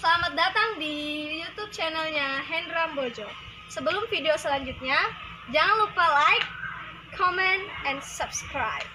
Selamat datang di YouTube channelnya Hendra Bojo. Sebelum video selanjutnya, jangan lupa like, comment, and subscribe.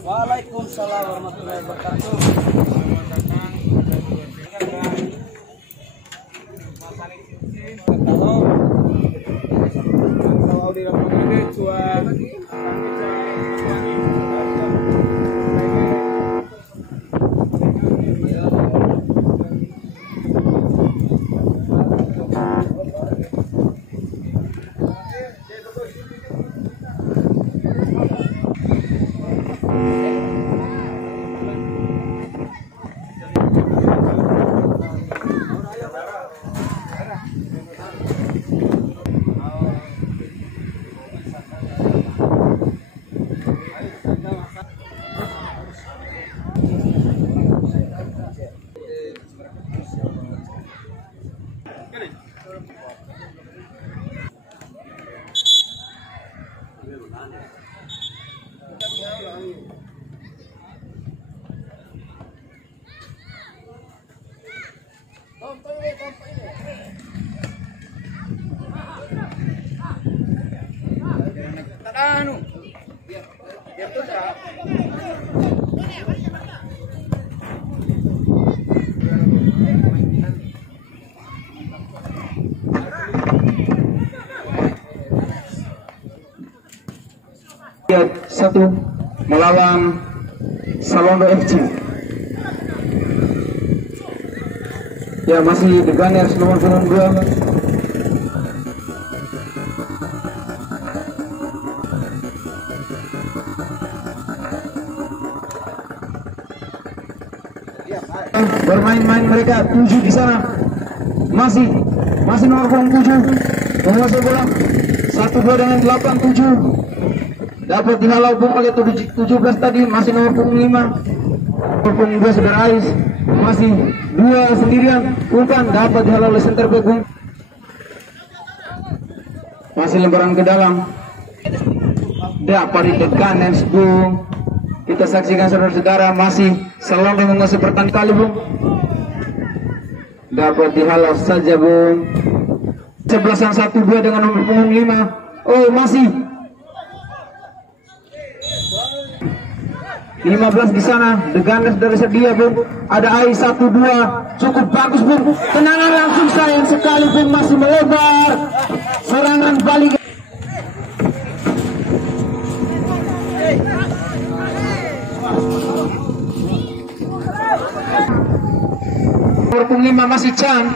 Waalaikumsalam warahmatullahi wabarakatuh. Satu melawan Salondo FC. Ya, masih The Gunners nomor 2. Bermain-main mereka 7 di sana. Masih nomor 7 menguasai bola. 1-2 dengan 8-7. Dapat dihalau oleh 17 tadi, masih nomor 5. Nomor 2 saudara Ais, masih 2 sendirian. Umpan dapat dihalau oleh center back. Masih lemparan ke dalam. Dapat ditekan Nens Bung. Kita saksikan saudara-saudara, masih Salondo menguasai pertandingan kali Bung. Dapat dihalau saja Bung. 11-an 1-2 dengan nomor 5. Oh, masih 15 di sana. The Gunners dari sedia Bung. Ada AI 1-2, cukup bagus Bung. Tenangan langsung, sayang sekali Bung, masih melebar. Serangan balik. Nomor 5 masih Chan.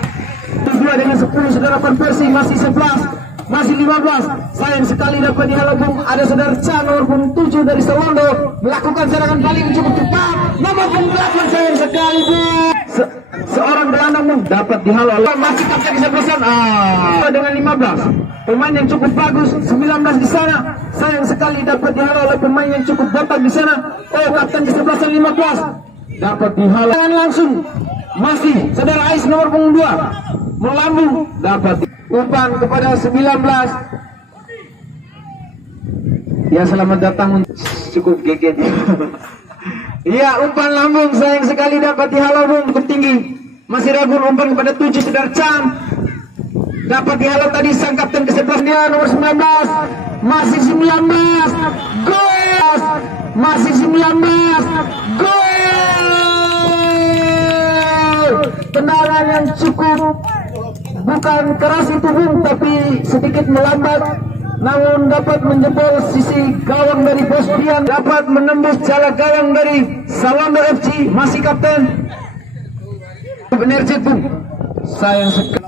2 dengan 10 saudara konversi, masih 11. Masih 15, sayang sekali dapat dihalau Bung. Ada saudara Chan nomor 7 dari Salondo melakukan serangan balik cukup cepat. Nomor 8 sayang sekali Bung. Seorang gelandang Bung dapat dihalau. Masih kapten kesebelasan. Dengan 15, pemain yang cukup bagus. 19 di sana, sayang sekali dapat dihalau oleh pemain yang cukup botak di sana. Oh, kapten kesebelasan 15 dapat dihalau langsung. Masih saudara Ais nomor punggung 2 melambung, dapat umpan kepada 19. Ya, selamat datang, cukup geget. Iya, umpan lambung sayang sekali dapat dihalau bung, cukup tinggi. Masih ragu, umpan kepada 7 saudara Chan. Dapat dihalau tadi sang kapten ke-11 dia nomor 19. Masih 19. Gol. Masih 19. Gol. Tendangan yang cukup bukan keras itu bung, tapi sedikit melambat, namun dapat menjebol sisi gawang dari Bosdian, dapat menembus jala gawang dari Salondo FC. Masih kapten energi bung, sayang sekali.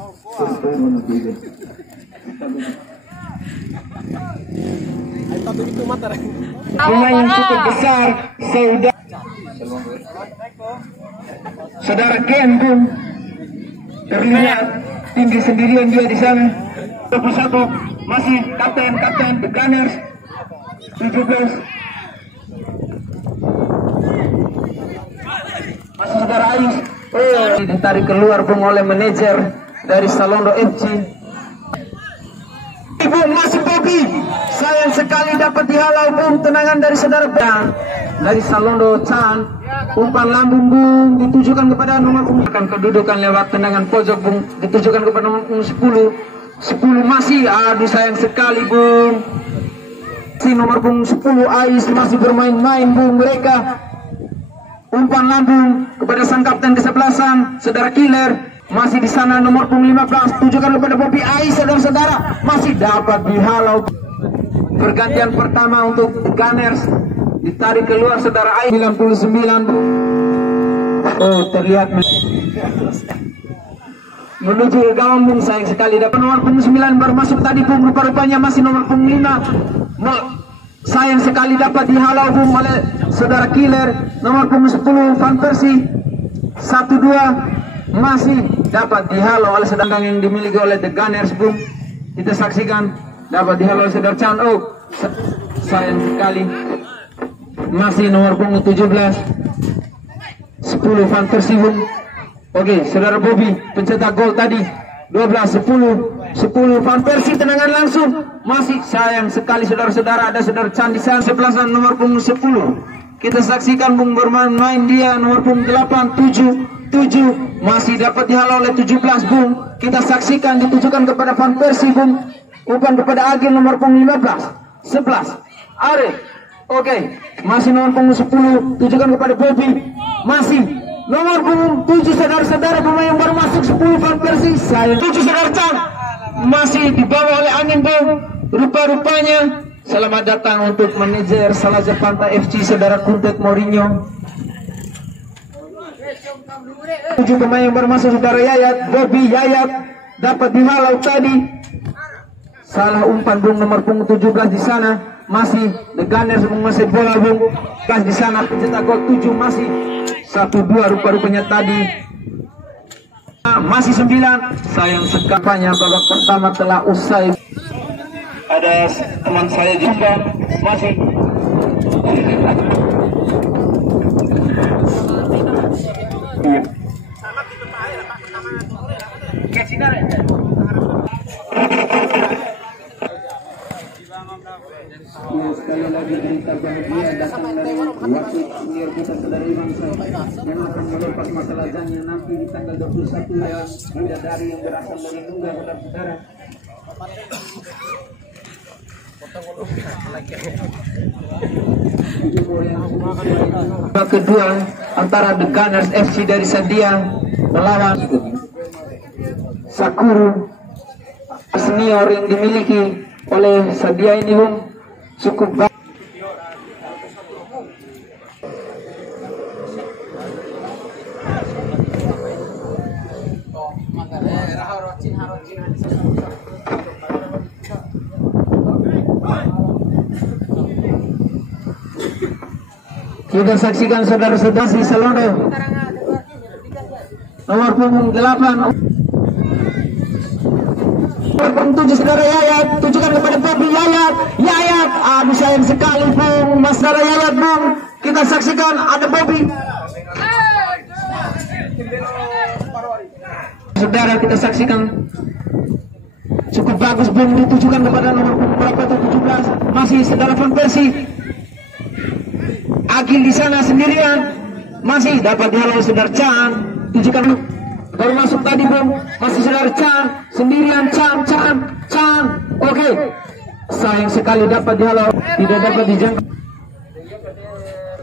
Bunga yang cukup besar, saudara Ken bung, terlihat tinggi sendirian dia di sana. 21 masih kapten The Gunners 17. Masih saudara Ais. Ditarik keluar bung oleh manajer dari Salondo FC. Ibu masih Bobby, sayang sekali dapat dihalau bung, tendangan dari saudara dari Salondo Chan. Umpan lambung bung ditujukan kepada nomor kedudukan lewat tendangan pojok bung, ditujukan kepada nomor 10 masih, aduh sayang sekali bung. Si nomor punggung 10 Ais masih bermain-main bung mereka. Umpan lambung kepada sang kapten ke-11 saudara Killer. Masih di sana nomor punggung 15, tujukan kepada Bobby Ais saudara-saudara, masih dapat dihalau. Pergantian pertama untuk Gunners, ditarik keluar saudara Ais 99. Oh, terlihat menuju ke gawang bung, sayang sekali dapat nomor punggung 9 baru masuk tadi bung, rupa-rupanya masih nomor punggung 5. Sayang sekali dapat dihalau bung oleh saudara Killer. Nomor punggung 10 Van Persie 1-2 masih dapat dihalau oleh sedang yang dimiliki oleh The Gunners bung. Kita saksikan dapat dihalau oleh saudara Chan. Oh, sayang sekali masih nomor punggung 17 10 Van Persie bung. Oke, saudara Bobby pencetak gol tadi 12-10 Van Persie, tendangan langsung. Masih sayang sekali saudara-saudara, ada saudara Chan di sana 11 nomor punggung 10. Kita saksikan bung bermain-main dia nomor punggung 8 7 masih dapat dihalau oleh 17 bung. Kita saksikan ditujukan kepada Van Persie bung. Umpan kepada Agil nomor punggung 15 11 Are. Oke, masih nomor punggung 10 tujukan kepada Bobby. Masih nomor punggung 7 saudara-saudara, pemain yang baru masuk 10 Van Persie. Saya 7 saudara Chan masih dibawa oleh angin bung. Rupa-rupanya selamat datang untuk manajer Salaja Pantai FC saudara Kuntet Mourinho. 7 pemain yang baru masuk saudara Yayat, Bobby Yayat dapat dihalau tadi. Salah umpan bung nomor punggung 17 di sana. Masih The Gunners menguasai bola bung. Gas di sana pencetak gol 7 masih 1-2 rupa-rupanya tadi. Masih 9. Sayang sekali babak pertama telah usai. Ada teman saya juga masih. Sekali lagi berita bahagia datang dari wakil senior kita saudara Iman yang akan melepas masalah yang nanti di tanggal 21 ya, bidadari yang berasal dari Tunggal saudara-saudara. Babak kedua antara The Gunners FC dari Sandia melawan Sakuru senior yang dimiliki oleh Sandia ini bung cukup baik. Kita saksikan saudara-saudara si Salondo nomor punggung 8 7 saudara Yayat, tujukan kepada Bobby Yayat. Aduh sayang sekali bung, mas saudara Yayat bung. Kita saksikan ada Bobby. Saudara, kita saksikan cukup bagus bom ditujukan kepada nomor berapa itu 17. Masih saudara Van Persie. Agil di sana sendirian. Masih dapat dihalau saudara Chan. Tujukan baru masuk tadi bom. Masih saudara Chan sendirian. Chan. Oke. Sayang sekali dapat dihalau. Tidak dapat dijangkau.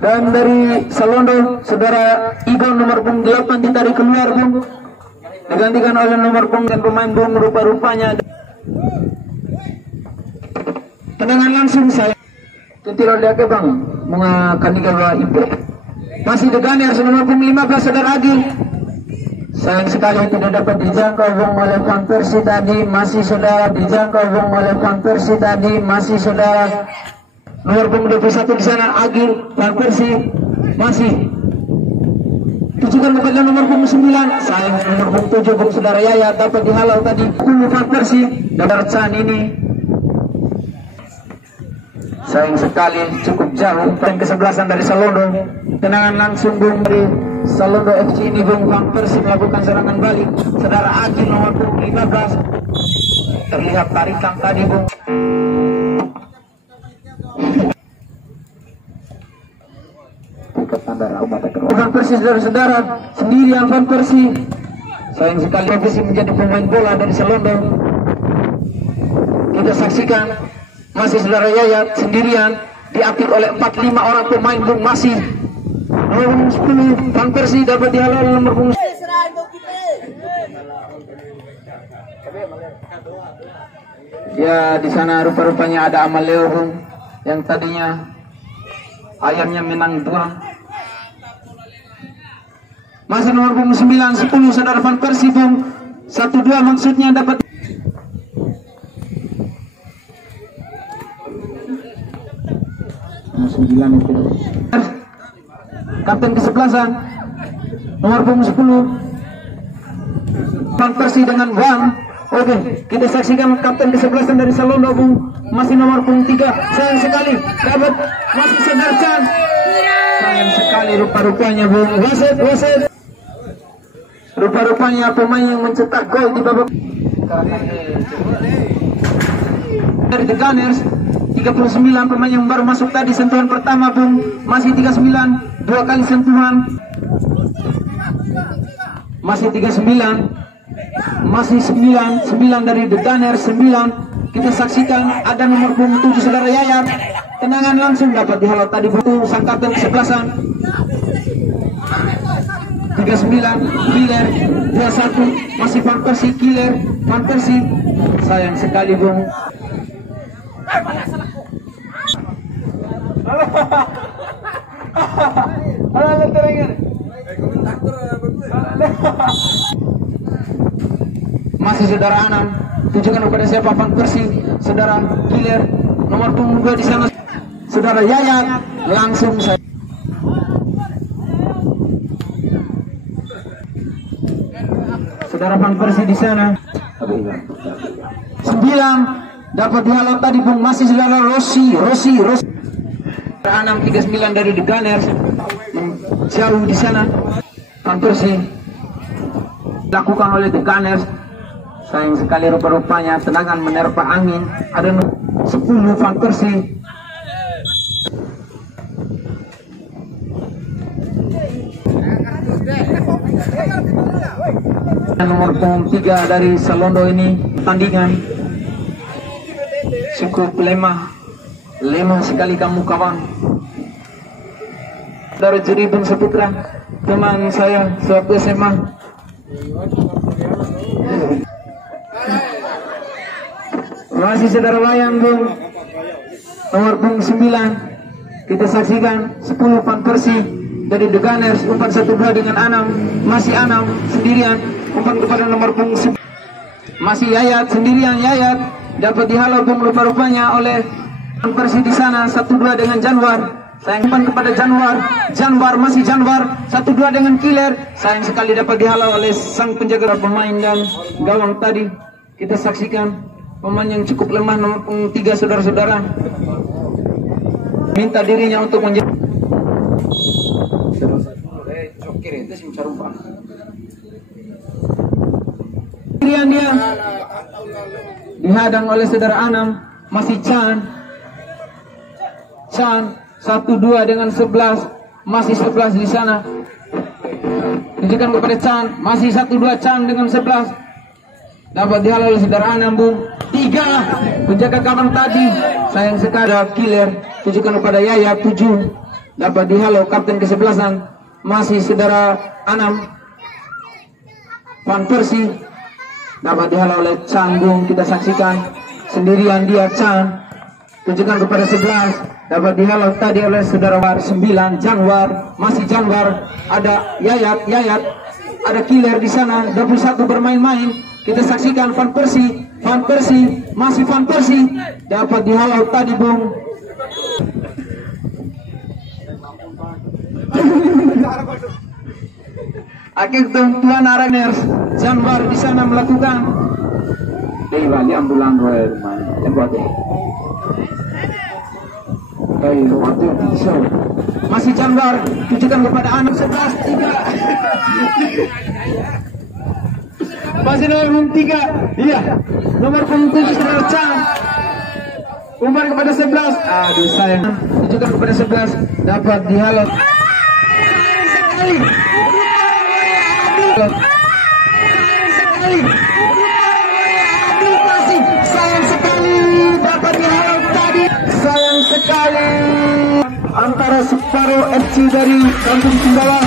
Dan dari Salondo saudara Igon nomor punggung 8 ditarik keluar bom. Digantikan oleh nomor punggung dan pemain bom rupa-rupanya. Tendangan langsung saya Tentiro dia ke bang mga kanigawa ibu. Masih Deganer nomor punggung 15 saudara Agil. Sayang sekali tidak dapat dijangkau bung oleh Van Persie tadi. Masih saudara dijangkau bung oleh Van Persie tadi. Masih saudara nomor punggung 21 di sana Agil Van Persie. Masih tujukan kepada nomor punggung 9. Sayang nomor punggung 7 bung saudara Yaya dapat dihalau tadi. Punggung Van Persie dapat Chan ini. Sayang sekali cukup jauh. Dan kesebelasan dari Salondo. Tendangan langsung bung dari Salondo FC ini bung Van Persie melakukan serangan balik. Saudara Agil nomor punggung 15. Terlihat tarikan tadi bung. Van Persie saudara-saudara sendirian Van Persie. Sayang sekali Van Persie menjadi pemain bola dari Salondo. Kita saksikan masih saudara Yayat sendirian diapit oleh 4-5 orang pemain bung. Masih nomor 10 Van Persie dapat dihalau nomor punggung. Ya di sana rupa-rupanya ada Amaleo bung yang tadinya ayamnya menang 2. Masa nomor punggung 9, 10 saudara Van Persie bung 1-2 maksudnya dapat. Nomor 9 itu kapten kesebelasan nomor punggung 10 Van Persie dengan Bang. Oke, kita saksikan kapten kesebelasan dari Salondo bung masih nomor punggung 3. Sayang sekali dapat masih saudara Chan. Sayang sekali rupa-rupanya bung wasit. Rupa-rupanya pemain yang mencetak gol di babak dari The Gunners 39 pemain yang baru masuk tadi. Sentuhan pertama bung masih 39, 2 kali sentuhan masih 39, masih 9 dari The Gunners 9. Kita saksikan ada nomor punggung 7 saudara Yayat. Tendangan langsung dapat dihalau tadi butuh sang kapten kesebelasan 39 killer 21 masih Van Persie killer Van Persie. Sayang sekali bung. Masih saudara Anam tujukan kepada siapa Van Persie saudara killer nomor punggung 2 di sana saudara Yayat. Langsung saya saudara Van Persie di sana 9 dapat dihalau tadi bung masih saudara Rossi saudara 39 dari The Gunners jauh di sana. Van Persie dilakukan oleh The Gunners. Sayang sekali rupa-rupanya tendangan menerpa angin. Ada 10 Van Persie. Nomor punggung 3 dari Salondo ini tandingan cukup lemah sekali kamu kawan. Dari Jeribun Saputra teman saya sewaktu SMA. Masih saudara Layang bung nomor punggung 9. Kita saksikan 10 Van Persie dari The Gunners umpan 1-2 dengan Anam. Masih Anam sendirian umpan kepada nomor punggung 9. Masih Yayat sendirian. Yayat dapat dihalau bung rupa-rupanya oleh Van Persie di sana 1-2 dengan Janwar. Sayang umpan kepada Janwar masih Janwar 1-2 dengan killer. Sayang sekali dapat dihalau oleh sang penjaga pemain dan gawang tadi. Kita saksikan pemain yang cukup lemah nomor punggung 3 saudara-saudara minta dirinya untuk menjadi sendirian dia. Dihadang oleh saudara Anam. Masih Chan. 1-2 dengan 11. Masih 11 di sana. Tunjukkan kepada Chan. Masih 1-2 Chan dengan 11. Dapat dihalau oleh saudara Anam, Bung. 3. Penjaga gawang tadi. Sayang sekali killer. Tunjukkan kepada Yaya 7. Dapat dihalau kapten ke-11. Masih saudara Anam. Van Persie. Dapat dihalau oleh Chan, Bung. Kita saksikan sendirian dia Chan. Tunjukkan kepada 11. Dapat dihalau tadi oleh saudara War 9. Janwar. Masih Janwar. Ada Yayat. Ada killer di sana. 21 bermain-main. Kita saksikan Van Persie. Masih Van Persie. Dapat dihalau tadi, Bung. Akhir Tuan Araners. Janwar di sana melakukan. Dewa di ambulan roy rumah. Masih Janwar. Tunjukkan kepada anak 11. 3. Masih nomor 3. Iya. Nomor 7 saudara Chan. Umbar kepada 11. Aduh sayang. Tunjukkan kepada 11. Dapat dihalau. Sekali. Masih sayang sekali. Dapat dihalau tadi. Sayang sekali. Antara separuh FC dari Kampung Sumbawa